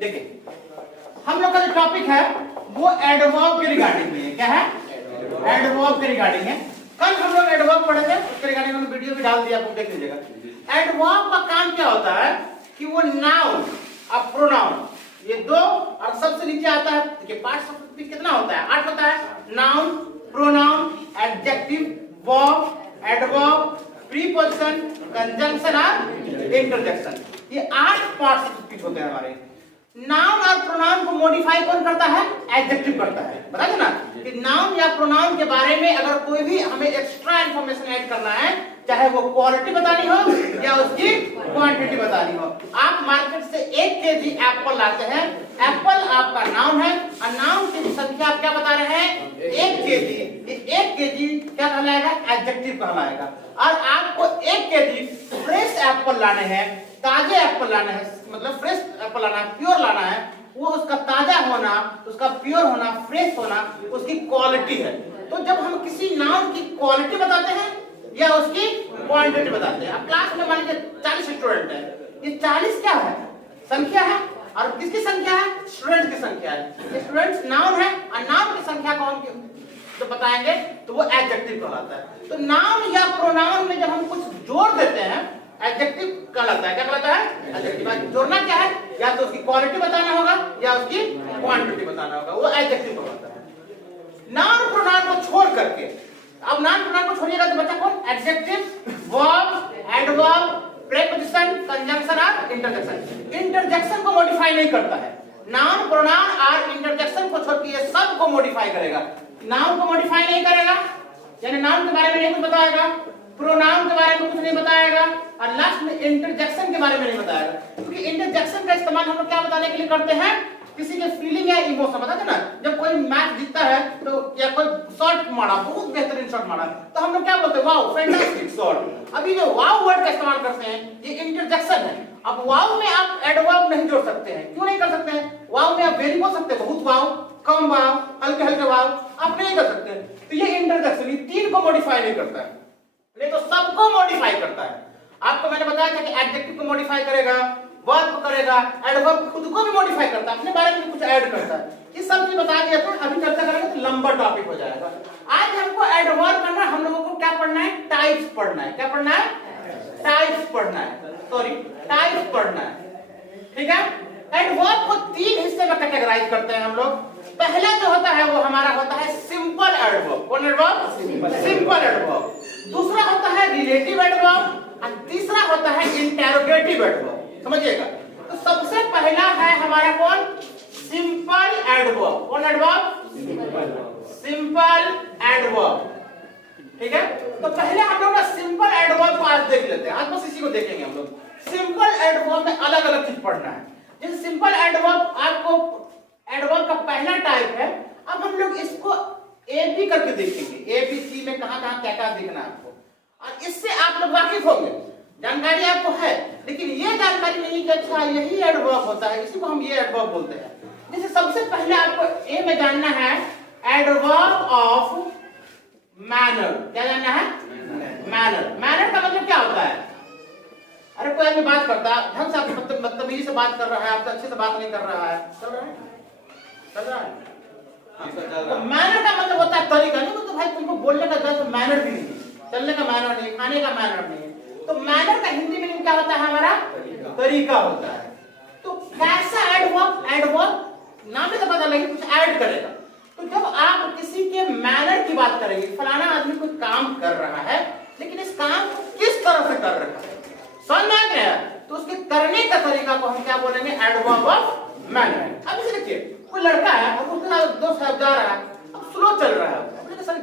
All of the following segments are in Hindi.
देखिए हम लोग का जो टॉपिक है वो एडवर्ब के रिगार्डिंग है। क्या है? एडवर्ब के रिगार्डिंग है। कल हम लोग एडवर्ब पढ़े थे, उसके रिगार्डिंग हमने वीडियो भी डाल दिया, आप देख लीजिएगा। एडवर्ब का काम क्या होता है कि वो नाउन और प्रोनाउन ये दो, और सबसे नीचे आता है देखिए पार्ट्स ऑफ स्पीच कितना होता है? 8 होता है। Noun, pronoun, adjective, verb, adverb, preposition, conjunction और इंटरजेक्शन, ये 8 पार्ट्स ऑफ स्पीच होते हैं हमारे। नाउन और प्रोनाउन को मॉडिफाई कौन करता है? एडजेक्टिव करता है। बता देना कि नाउन या प्रोनाउन के बारे में अगर कोई भी हमें एक्स्ट्रा इंफॉर्मेशन ऐड करना है, चाहे वो क्वालिटी बतानी हो या उसकी क्वांटिटी बतानी हो। आप मार्केट से 1 केजी एप्पल लाते हैं, एप्पल आपका नाउन है और नाउन की संख्या आप क्या बता रहे हैं? 1 केजी। 1 केजी क्या कहलाएगा? एडजेक्टिव कहलाएगा। और आपको 1 केजी फ्रेश एप्पल लाने हैं, ताजे एप्पल लाना है, मतलब फ्रेश एप्पल लाना है, प्योर लाना है, वो उसका ताजा होना, उसका प्योर होना, फ्रेश होना उसकी क्वालिटी है। तो जब हम किसी नाउन की क्वालिटी बताते हैं या उसकी क्वांटिटी बताते हैं, अब क्लास में मान लीजिए 40 स्टूडेंट है, ये 40 क्या है? संख्या है। और किसकी संख्या है? स्टूडेंट की संख्या है। स्टूडेंट्स नाउन है और नाउन की संख्या को हम जब बताएंगे तो वो एडजेक्टिव कहलाता है। तो नाउन या प्रोनाउन में जब हम कुछ जोड़ देते हैं एडजेक्टिव कहलाता है। क्या कहलाता है? एडजेक्टिव। जोड़ना क्या है? या तो उसकी क्वालिटी बताना होगा या उसकी क्वांटिटी बताना होगा, वो एडजेक्टिव कहलाता है। नाउन प्रोनाउन को छोड़ करके, अब नाउन प्रोनाउन को छोड़िएगा तो बचा कौन? Adjective, verb, adverb, preposition, conjunction और इंटरजेक्शन। इंटरजेक्शन को मॉडिफाई नहीं करता है। नाउन, प्रोनाउन और इंटरजेक्शन को छोड़ के ये सब को मॉडिफाई करेगा। नाउन को मॉडिफाई नहीं करेगा, यानी नाउन के बारे में नहीं कुछ बताएगा, प्रोनाउन के बारे में कुछ नहीं बताएगा और लास्ट में इंटरजेक्शन के बारे में नहीं बताएगा। क्योंकि इंटरजेक्शन का इस्तेमाल हम लोग क्या बताने के लिए करते हैं? किसी के फीलिंग या इमोशन। बताते ना, जब कोई मैच जीतता है तो या कोई शॉट मारा, बहुत बेहतरीन शॉट मारा, तो हम लोग क्या बोलते हैं? Wow, fantastic shot. अभी जो वाओ वर्ड का इस्तेमाल करते हैं ये इंटरजेक्शन है। अब वाओ में आप एडवर्ब नहीं जोड़ सकते हैं। क्यों नहीं कर सकते हैं? वाओ में आप वेरी बोल सकते हैं, बहुत वाओ, कम वाओ, हल्के हल्के वाओ, आप नहीं कर सकते। तो ये इंटरजेक्शन, ये 3 को मॉडिफाई नहीं करता है, नहीं तो सबको मॉडिफाई करता है। आपको मैंने बताया था कि एडजेक्टिव को मॉडिफाई करेगा, वर्ब को करेगा, एडवर्ब खुद को भी मॉडिफाई करता है, अपने बारे में कुछ ऐड करता है। ये सब चीज बता दिया था। अभी चर्चा करेंगे तो लंबा टॉपिक हो जाएगा। आज हमको एडवर्ब करना, हम लोगों को क्या पढ़ना है? टाइप्स पढ़ना है। क्या पढ़ना है? टाइप्स पढ़ना है, सॉरी टाइप्स पढ़ना है। ठीक है? एडवर्ब को 3 हिस्से में कैटेगराइज करते हैं हम लोग। पहला जो होता है वो हमारा होता है सिंपल एडवर्ब। कौन एडवर्ब? Simple adverb. दूसरा होता है रिलेटिव एडवर्ब और तीसरा होता है इंटेरोगेटिव एडवर्ब। समझिएगा, तो सबसे पहला है हमारा कौन? Simple adverb. कौन एडवर्ब? Simple adverb. ठीक है, तो पहले हम लोग सिंपल एडवर्ब को आज देख लेते हैं। आज बस इसी को देखेंगे हम लोग। सिंपल एडवर्ब में अलग अलग चीज पढ़ना है। जैसे सिंपल एडवर्ब, आपको एडवर्ब का पहला टाइप है। अब हम लोग इसको एबी करके देखेंगे। एबीसी में कहां-कहां क्या-क्या दिखना है आपको, और इससे आप लोग वाकिफ होंगे। जानकारी आपको है, लेकिन ये जानकारी नहीं कि अच्छा यही एडवर्ब होता है, इसी को हम ये एडवर्ब बोलते हैं। जैसे सबसे पहले आपको ए में जानना है एडवर्ब ऑफ मैनर। क्या जानना है? मैनर। मैनर का मतलब क्या होता है? अरे कोई आदमी बात करता है, ढंग से आपसे बदतमीजी से बात कर रहा है, आपसे अच्छे से बात नहीं कर रहा है, चल रहा है? चल रहा है? तो मैनर का मतलब होता है तरीका। नहीं तो भाई तुमको बोलने का तो मैनर भी नहीं, चलने का मैनर नहीं, खाने का मैनर नहीं। तो मैनर का हिंदी में क्या होता है? हमारा तरीका होता है। तो कैसा एडवर्ब? एडवर्ब नाम से पता लगे कुछ ऐड करेगा। तो जब आप किसी के मैनर की बात करेंगे, फलाना आदमी कोई काम कर रहा है, लेकिन इस काम को किस तरह से कर रहा है, समझ में आ गया? तो उसके करने का तरीका को हम क्या बोलेंगे? Adverb of manner. अब इसे देखिए, कोई लड़का है और उसके साथ दोस्त जा रहा है, अब स्लो चल रहा है,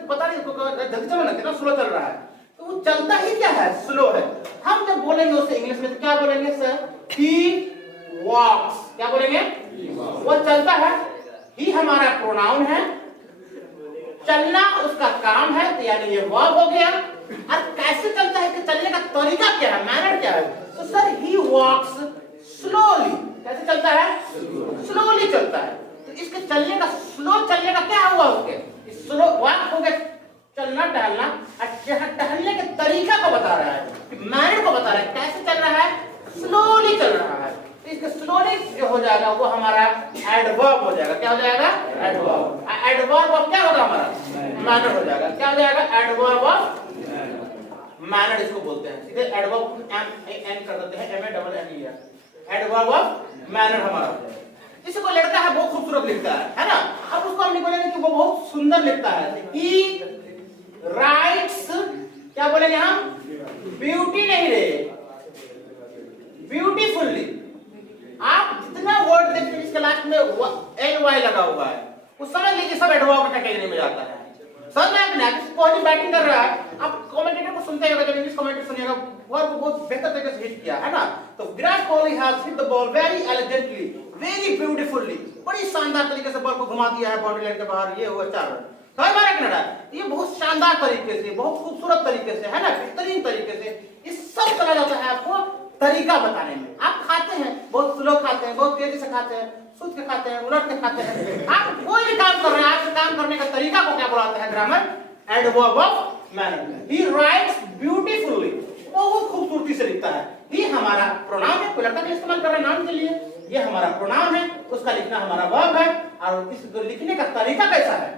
पता नहीं जल्दी चलो ना, कितना स्लो चल रहा है, तो वो चलता ही क्या है? स्लो है। हम जब बोलेंगे उसे इंग्लिश में तो क्या बोलेंगे? सर, ही वॉक्स। क्या बोलेंगे? वो चलता है। ही हमारा प्रोनाउन है, चलना उसका काम है, तो यानी ये वर्ब हो गया। और कैसे चलता है कि चलने का तरीका क्या है? मैनर क्या है? तो सर ही वॉक्स स्लोली। कैसे चलता है? स्लोली चलता है। तो इसके चलने का, स्लो चलने का क्या हुआ? उसके स्लो वॉक हो गया, चलना टहलना, और टहलने के तरीका को बता रहा है, मैनर को बता रहा है, कैसे चल रहा है? स्लोली चल रहा है। इसका स्लोली जो हो जाएगा वो हमारा एडवर्ब हो जाएगा। क्या हो जाएगा? एडवर्ब। एडवर्ब ऑफ क्या होगा हमारा? मैनर हो जाएगा। क्या हो जाएगा? एडवर्ब ऑफ मैनर इसको बोलते हैं। सीधे एडवर्ब एन कर देते हैं, MANNER। एडवर्ब ऑफ मैनर हमारा हो जाएगा। जैसे कोई लड़का है बहुत खूबसूरत लिखता है ना, अब उसको हम बोलेंगे कि वो बहुत सुंदर लिखता है। ही राइट्स, क्या बोलेंगे हम? ब्यूटी नहीं रे, ब्यूटीफुल्ली। आप जितना वर्ड देखते हैं इसके लास्ट में LY लगा हुआ है, उस समझ लीजिए सब एडवर्ब कैटेगरी में जाता है। समझ में आया? कोहली बैटिंग कर रहा है, आप कमेंटेटर को सुनते होगा, जब इंग्लिश कमेंटेटर सुनिएगा, वर्ब को बहुत बेहतर तरीके से हिट किया है ना। तो Virat Kohli has hit the ball very elegantly, very beautifully, बड़ी शानदार तरीके से बॉल को घुमा दिया है बाउंड्री लाइन के बाहर, ये हुआ 4 रन। समझ में आ रहा है कनाडा? ये बहुत शानदार तरीके से, बहुत खूबसूरत तरीके से, है ना, बेहतरीन तरीके से ये सब चला जाता है आपको तरीका बताने में। आप खाते हैं, बहुत स्लो खाते हैं, बहुत तेजी से खाते हैं, सूद के खाते हैं, उलट के खाते हैं, आप कोई भी काम कर रहे हैं, आपके काम करने का तरीका को क्या बुलाते हैं? Grammar, adverb of manner. He rights beautifully, बहुत खूबसूरती से लिखता है। ही हमारा प्रोनाउन है, कोई लड़का का इस्तेमाल कर रहा है नाउन के लिए, ये हमारा प्रोनाउन है, उसका लिखना हमारा वर्ब है, और इसको लिखने का तरीका कैसा है?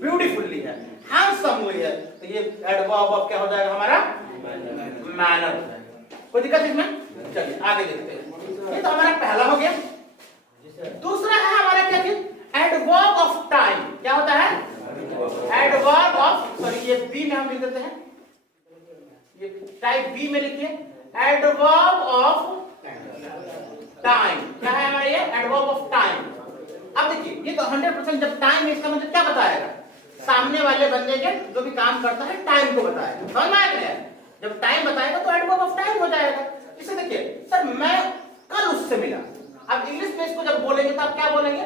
ब्यूटीफुल्ली है, हैंडसमली है। तो ये एडवर्ब ऑफ क्या हो जाएगा हमारा? मैनर हो जाएगा। कोई दिक्कत इसमें? चलिए आगे देखते हैं। ये तो हमारा पहला हो गया। दूसरा है हमारा क्या चीज? Adverb of time. क्या होता है? एडवर्ब ऑफ, सॉरी ये बी में हम लिख देते हैं, ये टाइप बी में लिखिए, एडवर्ब ऑफ टाइम। क्या है हमारा ये? Adverb of time. अब देखिए ये तो 100% जब टाइम है, इसका मतलब क्या बताएगा? सामने वाले बंदे के जो भी काम करता है टाइम को बताएगा। समझ में आया? जब टाइम बताएगा तो एडवर्ब ऑफ टाइम हो जाएगा। इसे देखिए, सर मैं कल उससे मिला। अब इंग्लिश में इसको जब बोलेंगे तो आप क्या बोलेंगे?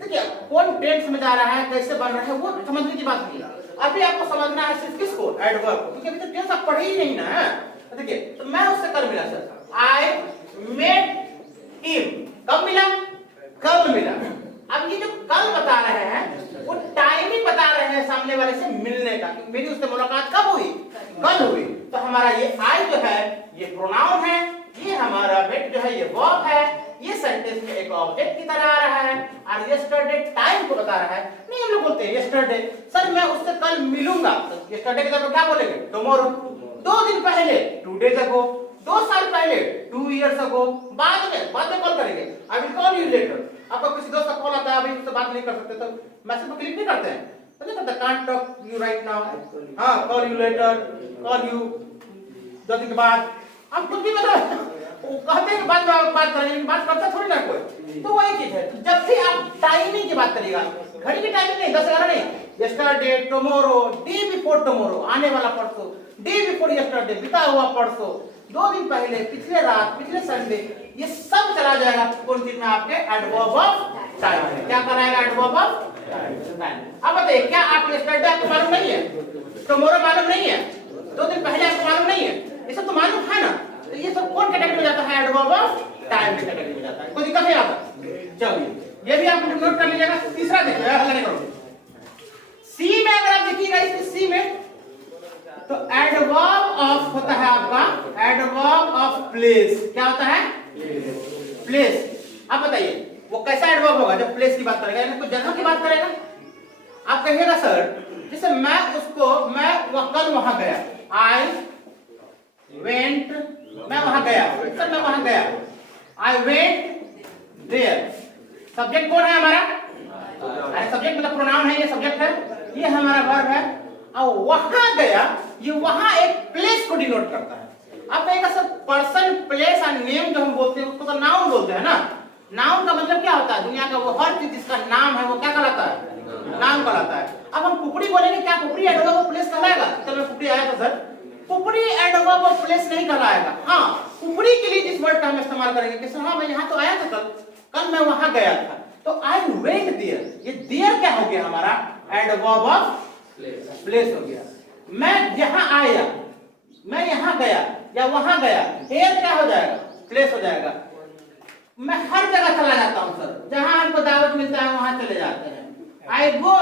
देखिए कौन टेंस में जा रहा है, कैसे बन रहा है, वो समझने की बात नहीं है। अभी आपको समझना है सिर्फ किसको? एडवर्ब को, क्योंकि अभी तो टेंस आप पढ़े ही नहीं ना। देखिए तो मैं उससे कल मिला सर, आई मेट हिम। कब मिला? कल मिला। अब ये जो कल बता रहे हैं वो टाइम ही बता रहे हैं सामने वाले से मिलने का। मेरी उससे मुलाकात कब हुई? कल हुई। तो हमारा ये आई जो है ये प्रोनाउन है, ये हमारा मेट जो है ये वर्ब है, ये सेंटेंस में एक ऑब्जेक्ट की तरह आ रहा है, और यस्टरडे टाइम को बता रहा है। नहीं हम लोग बोलते हैं यस्टरडे, सर मैं उससे कल मिलूंगा, तो यस्टरडे की जगह क्या बोलेंगे? टुमारो। 2 दिन पहले, 2 days ago, 2 साल पहले, 2 years ago, बाद में कॉल करेंगे, I will call you letter. आपको किसी दोस्त का कॉल आता है, अभी उससे बात नहीं कर सकते तो मैसेज को क्लिक नहीं करते हैं, तो नहीं करते, can't talk you right now, हाँ call you later, call you 2 दिन के बाद। आप कुछ भी बताओ, वो कहते हैं कि बात करेंगे, लेकिन बात करता थोड़ी ना कोई। तो वही चीज है, जब भी आप टाइमिंग की बात करिएगा, घड़ी की टाइमिंग नहीं, 10-11 नहीं, yesterday, tomorrow, day before tomorrow, आने वाला परसों, डे बिफोर यस्टरडे, बीता हुआ परसों, 2 दिन पहले, पिछले रात, पिछले संडे, ये सब चला जाएगा कौन चीज में? आपके एडवर्ब ऑफ टाइम। क्या कराएगा? Adverb of time. अब बताइए क्या आप यस्टरडे आपको मालूम नहीं है? टुमारो मालूम नहीं है? 2 दिन पहले आपको मालूम नहीं है? ये सब तो मालूम है ना। तो ये सब कौन कैटेगरी में जाता है? एडवर्ब ऑफ टाइम की कैटेगरी में जाता है। कोई दिक्कत नहीं आता? चलिए ये भी आप नोट कर लीजिएगा। तीसरा देखिए, हल्ला नहीं करो। सी में अगर आप देखिएगा, इस सी में तो एडवर्ब ऑफ होता है आपका, एडवर्ब ऑफ प्लेस। क्या होता है? प्लेस। आप बताइए वो कैसा एडवर्ब होगा जब प्लेस की बात करेगा, यानी कोई जगह की बात करेगा। आप कहिएगा सर जैसे मैं कल वहां गया, आई वेंट, मैं वहां गया, सर मैं वहां गया, आई वेंट देयर। सब्जेक्ट कौन है हमारा? अरे सब्जेक्ट मतलब प्रोनाउन है, ये सब्जेक्ट है, ये हमारा वर्ब है। और वहां गया, ये वहां एक प्लेस को डिनोट करता है। आप कहेगा सर पर्सन, प्लेस और नेम जो हम बोलते हैं उसको तो नाउन बोलते हैं ना। नाउन का मतलब क्या होता है? दुनिया का वो हर चीज जिसका नाम है वो क्या कहलाता है? नाम कहलाता है। अब हम कुकड़ी बोलेंगे, क्या कुकड़ी एडवर्ब ऑफ प्लेस कहलाएगा? चलो कुकड़ी आया था सर, कुकड़ी एडवर्ब ऑफ प्लेस नहीं कहलाएगा। हाँ कुकड़ी के लिए जिस वर्ड का हम इस्तेमाल करेंगे कि सर हाँ मैं यहाँ तो आया था कल मैं वहां गया था, तो आई वेंट देयर। ये देयर क्या हो गया हमारा? एडवर्ब ऑफ प्लेस हो गया। मैं यहाँ आया, मैं यहाँ गया या वहां गया, हेयर क्या हो जाएगा? प्लेस हो जाएगा। मैं हर जगह चला जाता हूँ सर, जहां हमको दावत मिलता है वहां चले जाते हैं। आई गो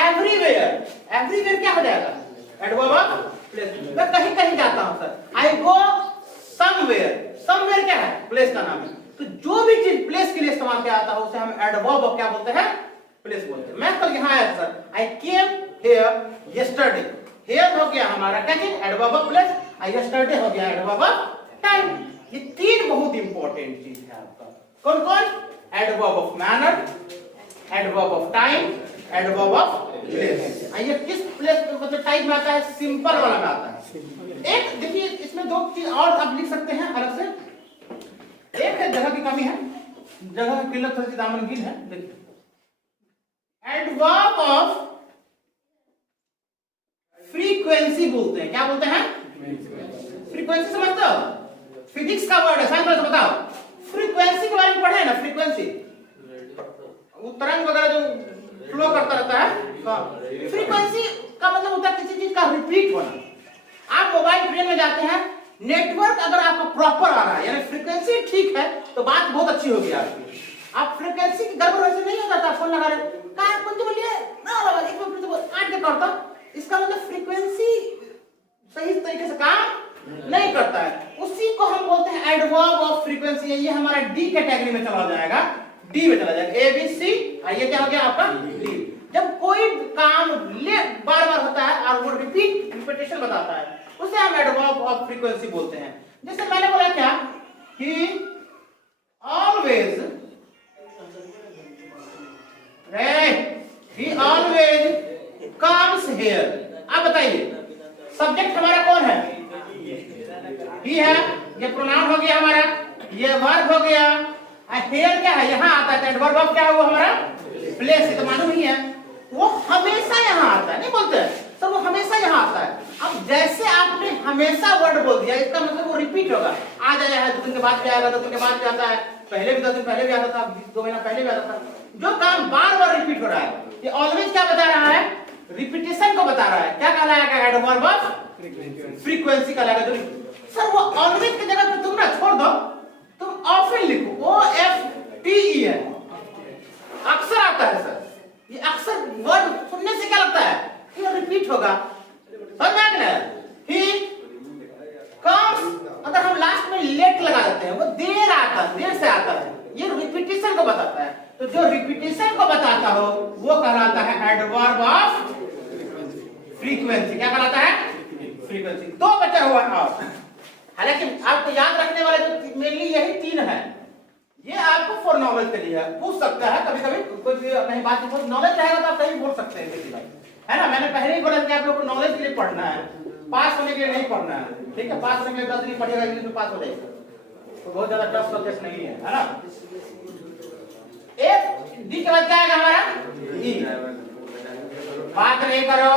एवरीवेयर, एवरीवेयर क्या हो जाएगा? Adverb of place. मैं कहीं कहीं जाता हूँ सर, आई गो समवेयर, समवेयर क्या है? प्लेस का नाम है। तो जो भी चीज प्लेस के लिए इस्तेमाल किया जाता है उसे हम एडवर्ब ऑफ क्या बोलते हैं, प्लेस बोलते हैं। मैं कल यहाँ आया sir, I came here yesterday, here हो गया हमारा क्या चीज, एडवर्ब ऑफ प्लेस, और यस्टरडे हो गया एडवर्ब ऑफ टाइम। ये तीन बहुत इंपॉर्टेंट चीज है आपका, कौन कौन, adverb of manner, adverb of time, adverb of place. ये किस प्लेस मतलब टाइप में आता है, सिंपल वाला में आता है। एक देखिए इसमें दो चीज और आप लिख सकते हैं अलग से, एक है जगह की कमी है, जगह की किल्लत थोड़ी सी दामनगीर है। देखिए एडवर्ब ऑफ फ्रीक्वेंसी बोलते हैं, क्या बोलते हैं, फ्रीक्वेंसी समझते हो, फिजिक्स का वर्ड है, साइंस में बताओ, फ्रीक्वेंसी के बारे में पढ़े ना, फ्रीक्वेंसी वो तरंग वगैरह जो फ्लो करता रहता है, फ्रीक्वेंसी का मतलब होता है किसी चीज का रिपीट होना। आप मोबाइल फोन में जाते हैं, नेटवर्क अगर आपका प्रॉपर आ रहा है यानी फ्रीक्वेंसी ठीक है तो बात बहुत अच्छी होगी आपकी। आप फ्रीक्वेंसी की गड़बड़ वैसे नहीं हो जाता, फोन लगा रहे कहां कौन बोलिए ना लगा एक मिनट तो काट के करता, इसका मतलब फ्रीक्वेंसी सही तरीके से काम नहीं करता है, उसी को हम बोलते हैं एडवर्ब ऑफ फ्रीक्वेंसी। ये हमारा डी कैटेगरी में चला जाएगा, डी में चला जाएगा, ए बी सी, ये क्या हो गया आपका डी। जब कोई काम बार बार होता है और वो रिपीटेशन बताता है उसे हम एडवर्ब ऑफ फ्रीक्वेंसी बोलते हैं। जैसे मैंने बोला क्या, ही ऑलवेज कम्स हियर। अब बताइए सब्जेक्ट हमारा कौन है, ही है, ये प्रोनाउन हो गया हमारा, ये वर्ब हो गया, हियर क्या है, यहाँ आता है, एडवर्ब ऑफ क्या हुआ हमारा प्लेस, तो मालूम ही है, वो हमेशा यहाँ आता है, नहीं बोलते सर वो हमेशा यहाँ आता है। अब जैसे आपने हमेशा वर्ड बोल दिया इसका मतलब वो रिपीट होगा, आज आया है 2 दिन के बाद भी आएगा, 2 दिन के बाद भी आता है, पहले भी 2 दिन पहले भी आता था, 2 महीना पहले भी आता था। जो काम बार बार रिपीट हो रहा है ये ऑलवेज क्या बता रहा है, रिपीटेशन को बता रहा है, क्या कहलाएगा, एडवर्ब ऑफ फ्रीक्वेंसी कहलाएगा। सर वो ऑलवेज की जगह पे तुम ना छोड़ दो, तुम ऑफन लिखो, OFTE है, अक्सर आता है सर, ये अक्सर वर्ड सुनने से क्या लगता है ये रिपीट होगा, समझ में आ गया। ही कम्स, अगर हम लास्ट में लेट लगा देते हैं वो देर आता है, देर से आता है, ये रिपीटेशन को बताता है, तो जो रिपीटेशन को बताता हो वो कहलाता है एडवर्ब ऑफ फ्रीक्वेंसी। क्या कहलाता है, फ्रीक्वेंसी। 2 बचा हुआ है और, हालांकि आपको याद रखने वाले जो मेनली यही 3 है, ये आपको फॉर नॉलेज के लिए है, पूछ सकता है कभी कभी कोई भी नहीं बात, नॉलेज रहेगा तो आप कहीं बोल सकते हैं किसी बात, है ना। मैंने पहले ही बोला कि आप लोग को नॉलेज के लिए पढ़ना है, पास होने के लिए नहीं पढ़ना है, ठीक है। पास होने के लिए 10 दिन पढ़िएगा इंग्लिश में पास हो जाएगा, तो बहुत ज्यादा टफ सब्जेक्ट नहीं है, है ना। एक डी के बाद क्या आएगा हमारा ई, बात नहीं करो,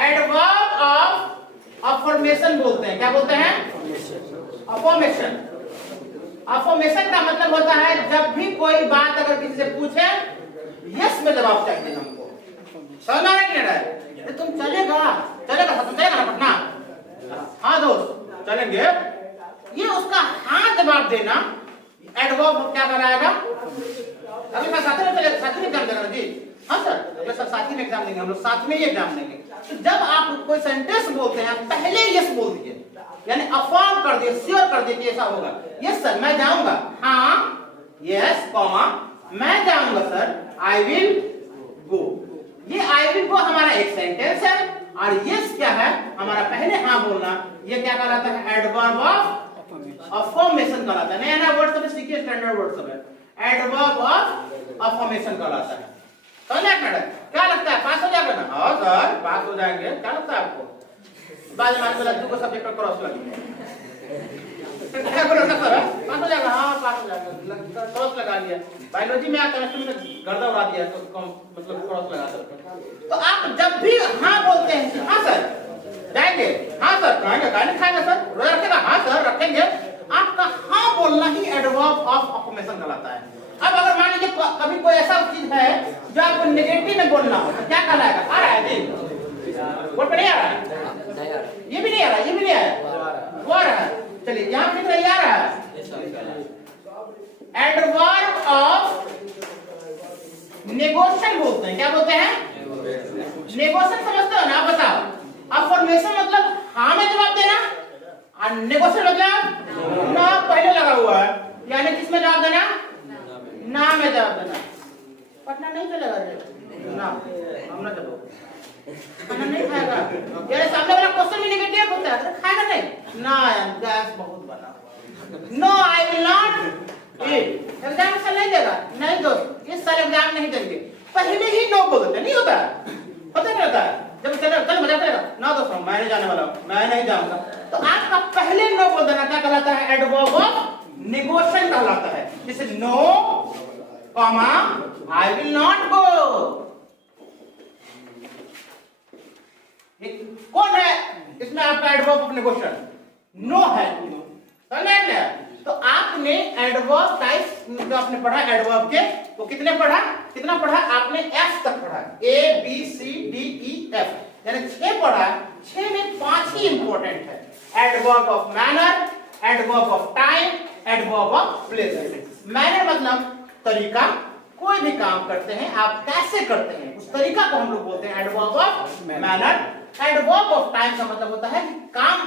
एडवर्ब ऑफ अफर्मेशन बोलते हैं, क्या बोलते हैं, अफर्मेशन। अफर्मेशन का मतलब होता है जब भी कोई बात अगर किसी से पूछे यस में जवाब चाहिए हमको, समझ आ रहा है कि नहीं रहा, तुम चलेगा चलेगा तुम चलेगा ना पटना, हाँ दोस्त चलेंगे, ये उसका हाँ जवाब देना एडवर्ब क्या कराएगा। अभी मैं साथ में एग्जाम देगा जी, हाँ सर सर साथ में एग्जाम देंगे, हम लोग साथ में ही एग्जाम देंगे। तो जब आप कोई सेंटेंस बोलते हैं पहले यस बोल दीजिए, यानी अफर्म कर दिए, श्योर कर दिए कि ऐसा होगा, यस सर मैं जाऊंगा, हाँ यस कॉमा मैं जाऊंगा सर, आई विल गो। ये आई विल गो हमारा एक सेंटेंस है और यस क्या है हमारा पहले हाँ बोलना, ये क्या कहलाता है, एडवर्ब ऑफ अफर्मेशन कहलाता है। नया नया वर्ड सब सीखिए, स्टैंडर्ड वर्ड सब है, एडवर्ब ऑफ अफर्मेशन कहलाता है। समझ आया क्या लगता है, पास हो जाएगा ना, हाँ सर पास हो जाएंगे, क्या लगता है आपको, बाद में बोला 2 सब्जेक्ट पर क्रॉस लगी क्या बोला सर, पास हो जाएगा, हाँ पास हो जाएगा, क्रॉस लगा लिया, बायोलॉजी में केमिस्ट्री में गर्दा उड़ा दिया तो मतलब क्रॉस लगा सकते। तो आप जब भी हाँ बोलते हैं, हाँ सर जाएंगे, हाँ सर खाएंगे, खाने खाएंगे सर, रोजा रखेगा, हाँ सर रखेंगे, आपका हाँ बोलना ही एडवर्ब ऑफ अफर्मेशन कहलाता है। अब अगर मान लीजिए कभी कोई ऐसा चीज है जो आपको नेगेटिव में बोलना हो तो क्या कहलाएगा, आ रहा है जी बोल पे नहीं आ रहा है, ये भी नहीं आ रहा, ये भी नहीं आया, वो आ रहा है, चलिए यहाँ पे नहीं आ रहा है, एडवर्ब ऑफ नेगोशिएशन बोलते हैं, क्या बोलते हैं, नेगोशिएशन समझते हो ना, आप बताओ। अफर्मेशन मतलब हाँ में जवाब देना और नेगोशिएशन मतलब ना पहले लगा हुआ है, यानी किसमें जवाब देना, ना में जवाब देना। पटना नहीं चलेगा रे ना, हम ना चलो खाना नहीं खाएगा, यार सामने वाला क्वेश्चन भी नेगेटिव होता है, तो खाएगा नहीं ना, गैस बहुत बना। No I will not eat. Exam से नहीं देगा, नहीं दोस्त इस साल एग्जाम नहीं देंगे, पहले ही नो बोल देते, नहीं होता होता नहीं होता है। जब चलो कल मजा करेगा ना दोस्तों मैं नहीं जाने वाला हूँ, मैं नहीं जाऊंगा, तो आपका पहले नो बोल देना क्या कहलाता है, एडवर्ब ऑफ नेगोशिएशन कहलाता है। जैसे no comma I will not go. कौन है इसमें आपका एडवर्ब ऑफ नेगोशिएशन, नो है, समझ में। तो आपने एडवर्ब टाइप जो आपने पढ़ा एडवर्ब के, वो कितने पढ़ा, कितना पढ़ा आपने, एफ तक पढ़ा, A B C D E F, यानी 6 पढ़ा। 6 में 5 ही इंपॉर्टेंट है, adverb of manner, adverb of time, adverb of place. Manner मतलब तरीका, कोई भी काम करते हैं आप कैसे करते हैं उस तरीका को हम लोग बोलते हैं adverb of manner. Adverb of time का मतलब होता है काम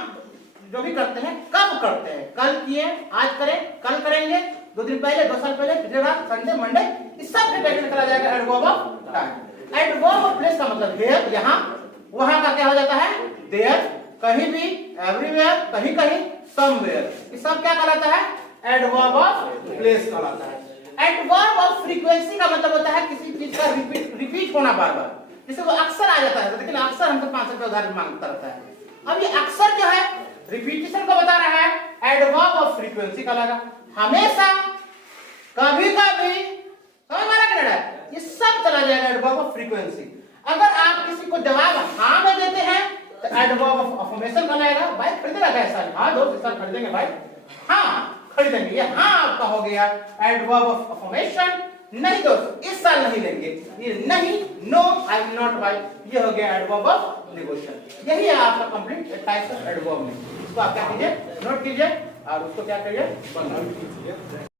जो भी करते हैं कब करते हैं, कल किए, आज करें, कल करेंगे, 2 दिन पहले, 2 साल पहले, पिछले रात, संडे, मंडे, इस सब डिटेल में चला जाएगा adverb of time. Adverb of place का मतलब हियर, यहाँ, वहां का क्या हो जाता है, देयर, कहीं भी, एवरीवेयर, कहीं कहीं, समवेयर, ये सब क्या कहलाता है, एडवर्ब ऑफ प्लेस कहलाता है। एडवर्ब ऑफ फ्रीक्वेंसी का मतलब होता है किसी चीज का रिपीट होना बार बार, जैसे वो अक्सर आ जाता है, लेकिन अक्सर हमसे 500 रुपए उधार मांगता रहता है। अब ये अक्सर जो है रिपीटिशन को बता रहा है, एडवर्ब ऑफ फ्रीक्वेंसी का लगा, हमेशा, कभी कभी, समझ में आ रहा है, ये सब चला जाएगा एडवर्ब ऑफ फ्रीक्वेंसी। अगर आप किसी को जवाब हाँ में देते हैं तो एडवर्ब ऑफ अफर्मेशन का लगेगा, भाई खरीदेगा कैसा, हाँ दोस्त इस साल खरीदेंगे भाई, हाँ खरीदेंगे, ये हाँ आपका हो गया एडवर्ब ऑफ अफर्मेशन। नहीं दोस्त इस साल नहीं लेंगे, ये नहीं, no I will not buy, ये हो गया एडवर्ब ऑफ नेगोशिएशन। यही है आपका कंप्लीट टाइप्स ऑफ एडवर्ब में। इसको आप क्या कीजिए, नोट कीजिए और उसको क्या करिए, नोट कीजिए।